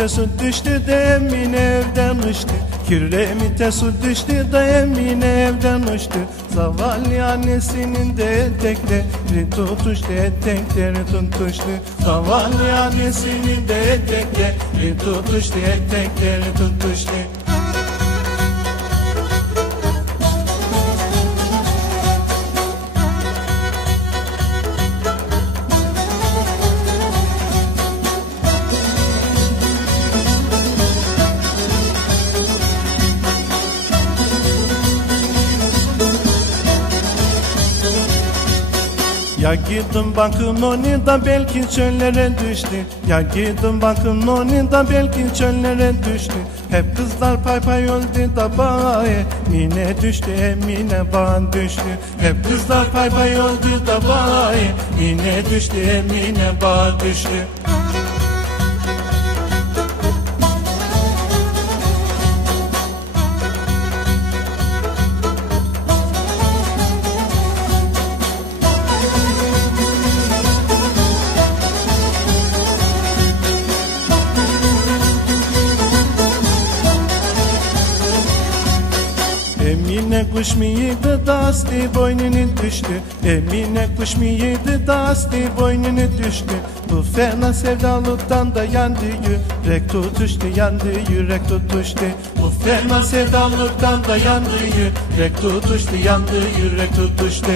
Kiremite su düştü de Emine evden uçtu. Kiremite su düştü de Emine evden uçtu. Zavallı annesinin de etekleri tutuştu Etekleri tutuştu Zavallı annesinin de etekleri tutuştu Etekleri tutuştu Ya gittim bakın onu da belki çöllere düştü. Ya gittim bakın onu da belki çöllere düştü. Hep kızlar pay pay öldü da bae Mine düştü emine ban düştü. Hep kızlar pay pay öldü da bae Mine düştü emine ban düştü Emine kuş mu yedi dasti boynunu düştü. Emine kuş mu yedi dasti boynunu düştü. Bu fena sevdalıktan da yandı yürek tutuştu yandı yürek tutuştu. Bu fena sevdalıktan da yandı yürek tutuştu yandı yürek tutuştu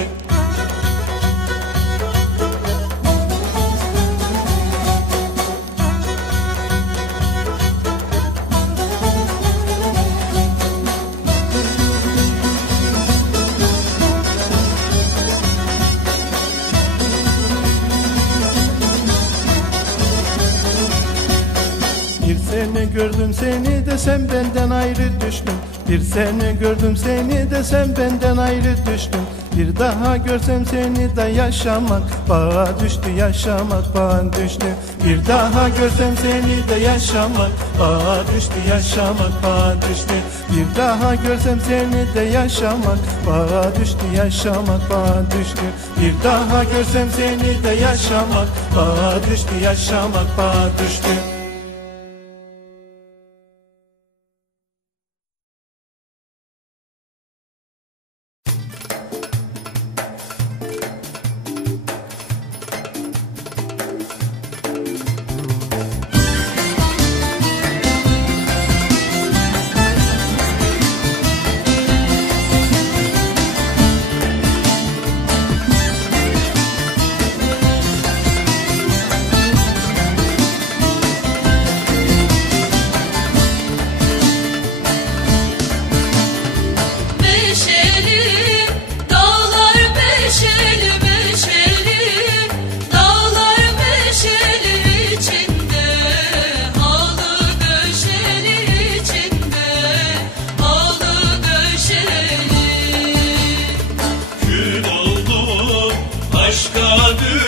gördüm seni de sen benden ayrı düştün Bir sene gördüm seni de sen benden ayrı düştün Bir daha görsem seni de yaşamak Bağa düştü yaşamak bağa düştü. Bir daha görsem seni de yaşamak Bağa düştü yaşamak bağa düştü. Bir daha görsem seni de yaşamak Bağa düştü yaşamak bağa düştü. Bir daha görsem seni de yaşamak Bağa düştü yaşamak bağa düştü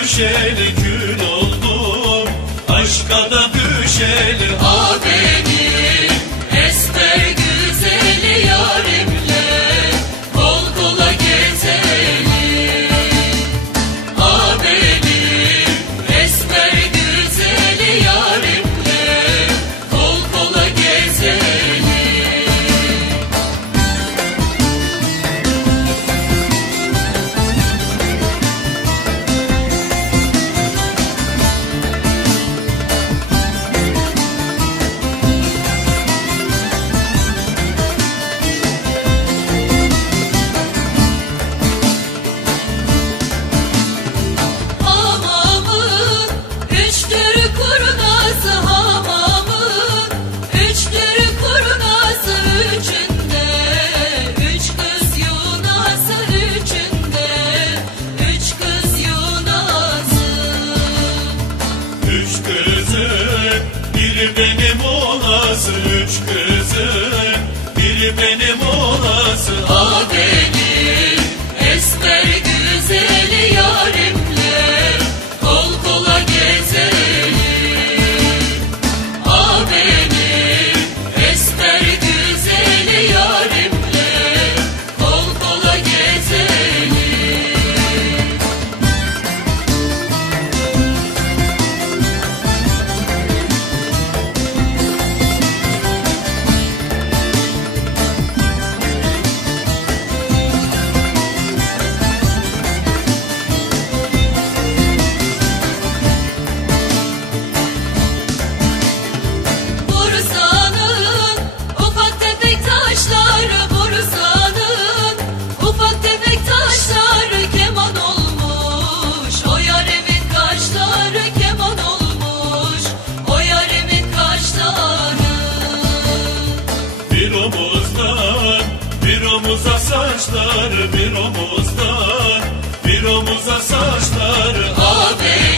düşeli kül oldum aşka da düşeli benim Gül benim olası üç gün omuza saçlar, bir omuzda, bir omuza saçlar. Abi.